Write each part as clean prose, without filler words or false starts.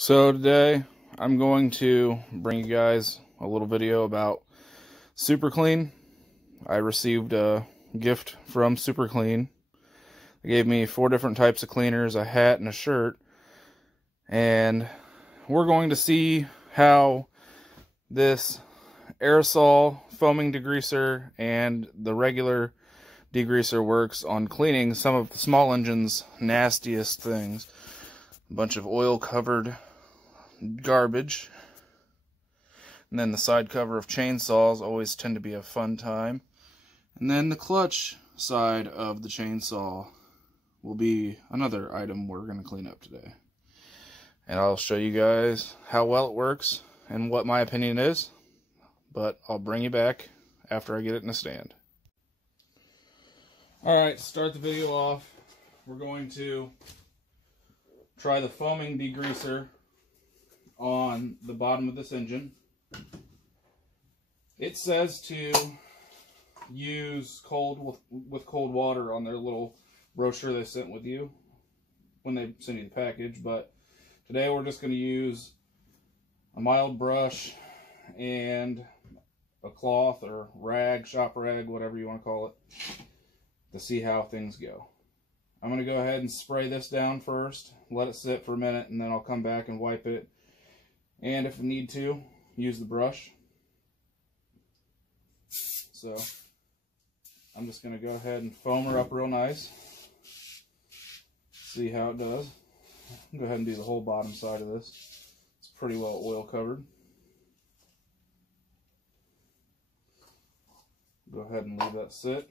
So today I'm going to bring you guys a little video about Super Clean. I received a gift from Super Clean. They gave me 4 different types of cleaners, a hat and a shirt, and we're going to see how this aerosol foaming degreaser and the regular degreaser works on cleaning some of the small engine's nastiest things. A bunch of oil covered garbage, and then the side cover of chainsaws always tend to be a fun time, and then the clutch side of the chainsaw will be another item we're going to clean up today, and I'll show you guys how well it works and what my opinion is, but I'll bring you back after I get it in the stand. Alright, to start the video off, we're going to try the foaming degreaser on the bottom of this engine. It says to use with cold water on their little brochure they sent with you when they send you the package, but today we're just going to use a mild brush and a cloth or rag, shop rag, whatever you want to call it, to see how things go. I'm going to go ahead and spray this down first, let it sit for a minute, and then I'll come back and wipe it. And if I need to, use the brush. So I'm just going to go ahead and foam her up real nice. See how it does. I'll go ahead and do the whole bottom side of this. It's pretty well oil covered. Go ahead and leave that sit.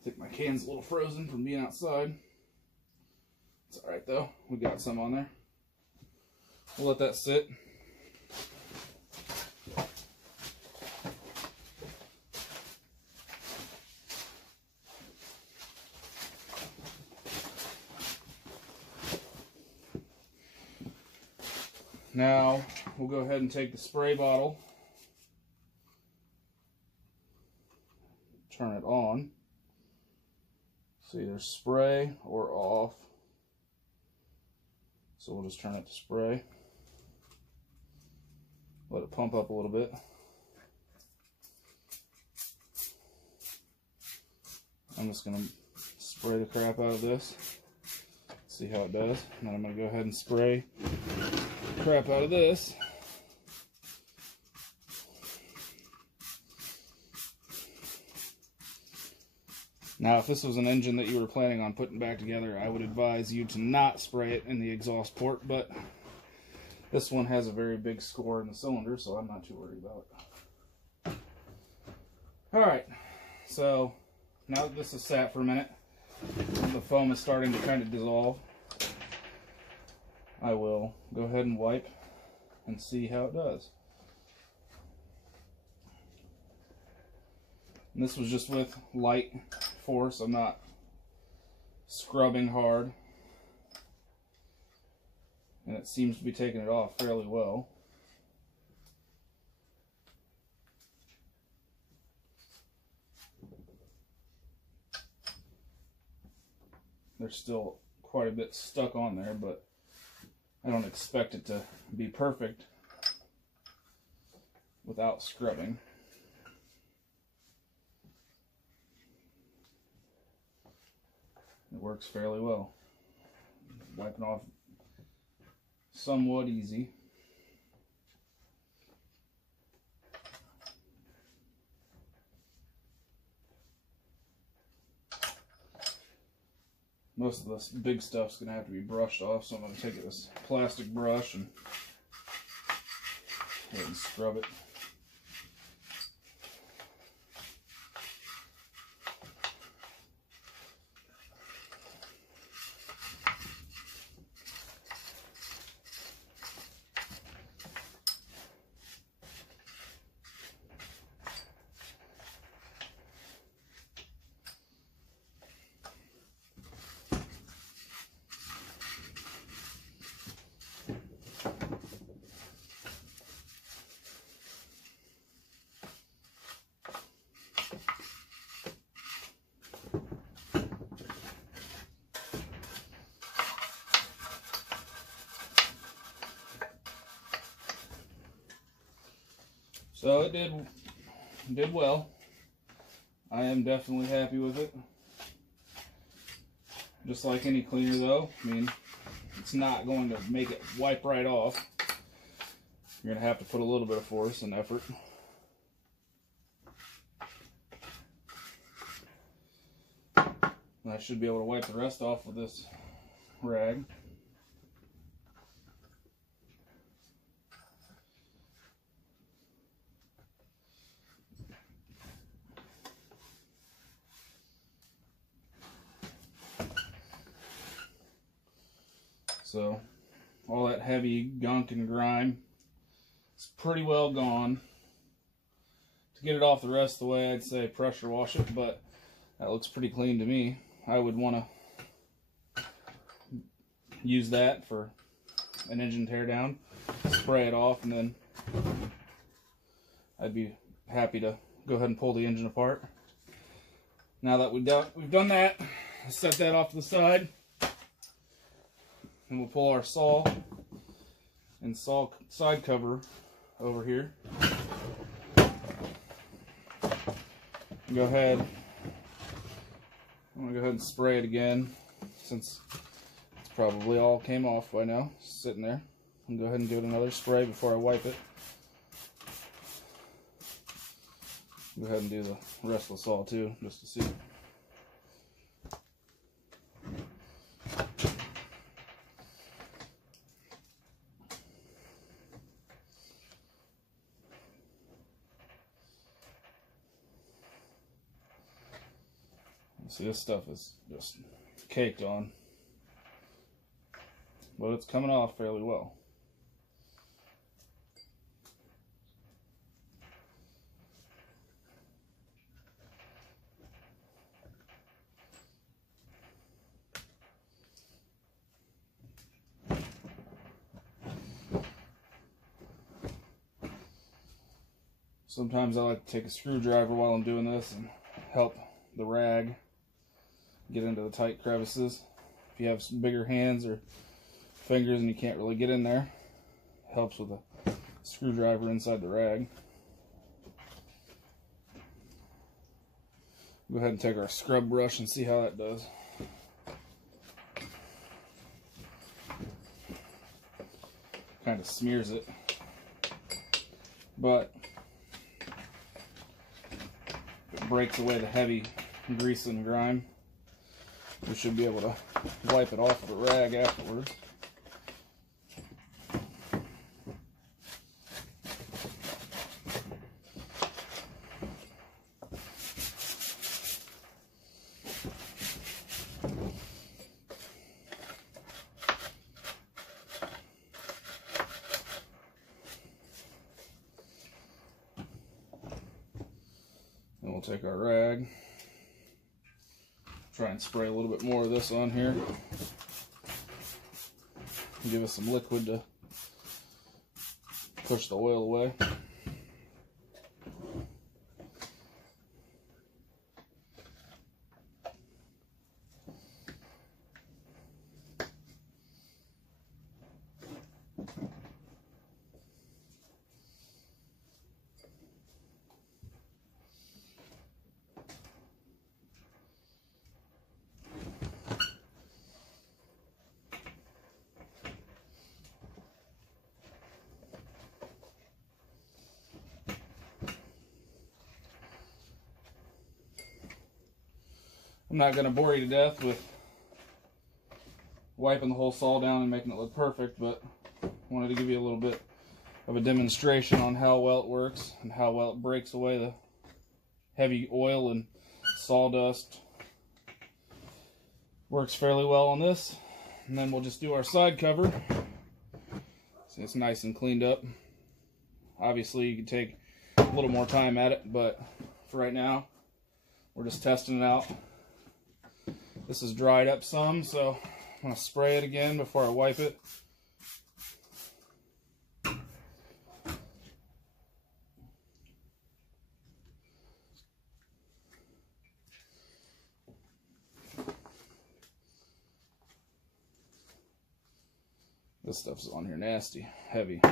I think my can's a little frozen from being outside. It's alright though, we got some on there. We'll let that sit. Now, we'll go ahead and take the spray bottle, turn it on. So either spray or off. So we'll just turn it to spray. Let it pump up a little bit. I'm just going to spray the crap out of this. See how it does. And then I'm going to go ahead and spray the crap out of this. Now, if this was an engine that you were planning on putting back together, I would advise you to not spray it in the exhaust port, but this one has a very big score in the cylinder, so I'm not too worried about it. Alright, so now that this has sat for a minute, the foam is starting to kind of dissolve, I will go ahead and wipe and see how it does. And this was just with light force. I'm not scrubbing hard. And it seems to be taking it off fairly well. There's still quite a bit stuck on there, but I don't expect it to be perfect without scrubbing. It works fairly well. Wiping off somewhat easy. Most of this big stuff's going to have to be brushed off, so I'm going to take this plastic brush and go ahead and scrub it. So it did well. I am definitely happy with it. Just like any cleaner though, I mean, it's not going to make it wipe right off. You're going to have to put a little bit of force and effort. And I should be able to wipe the rest off with this rag. So all that heavy gunk and grime is pretty well gone. To get it off the rest of the way, I'd say pressure wash it, but that looks pretty clean to me. I would want to use that for an engine teardown, spray it off, and then I'd be happy to go ahead and pull the engine apart. Now that we've done that, I'll set that off to the side, and we'll pull our saw and saw side cover over here. Go ahead. I'm gonna go ahead and spray it again, since it's probably all came off by now, sitting there. I'm gonna go ahead and give it another spray before I wipe it. Go ahead and do the rest of the saw too, just to see. See, this stuff is just caked on, but it's coming off fairly well. Sometimes I like to take a screwdriver while I'm doing this and help the rag get into the tight crevices. If you have some bigger hands or fingers and you can't really get in there, it helps with a screwdriver inside the rag. Go ahead and take our scrub brush and see how that does. Kind of smears it, but it breaks away the heavy grease and grime. We should be able to wipe it off with a rag afterwards. Then we'll take our rag. Try and spray a little bit more of this on here. Give us some liquid to push the oil away. I'm not going to bore you to death with wiping the whole saw down and making it look perfect, but I wanted to give you a little bit of a demonstration on how well it works and how well it breaks away the heavy oil and sawdust. Works fairly well on this. And then we'll just do our side cover. So it's nice and cleaned up. Obviously you can take a little more time at it, but for right now we're just testing it out. This is dried up some, so I'm going to spray it again before I wipe it. This stuff's on here nasty, heavy.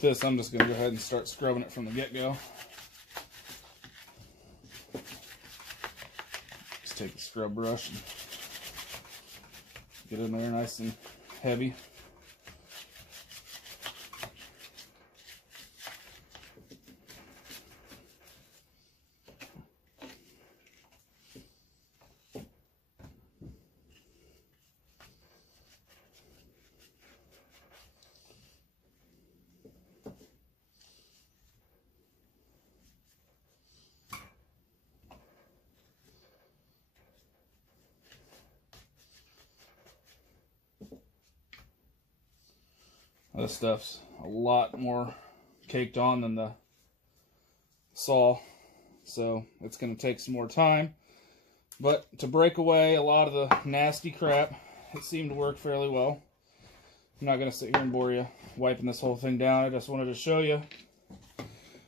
This, I'm just going to go ahead and start scrubbing it from the get-go. Just take the scrub brush and get in there nice and heavy. This stuff's a lot more caked on than the saw, so it's going to take some more time. But to break away a lot of the nasty crap, it seemed to work fairly well. I'm not going to sit here and bore you wiping this whole thing down. I just wanted to show you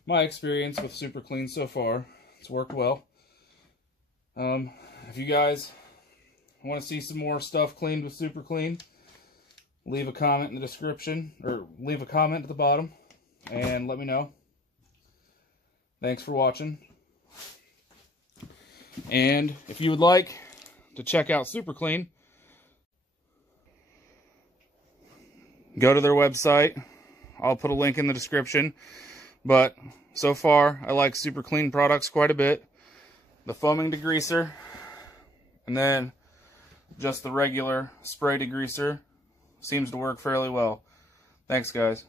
my experience with Super Clean so far. It's worked well. If you guys want to see some more stuff cleaned with Super Clean, leave a comment in the description, or leave a comment at the bottom, and let me know. Thanks for watching. And if you would like to check out Super Clean, go to their website. I'll put a link in the description. But so far, I like Super Clean products quite a bit. The foaming degreaser, and then just the regular spray degreaser seems to work fairly well. Thanks, guys.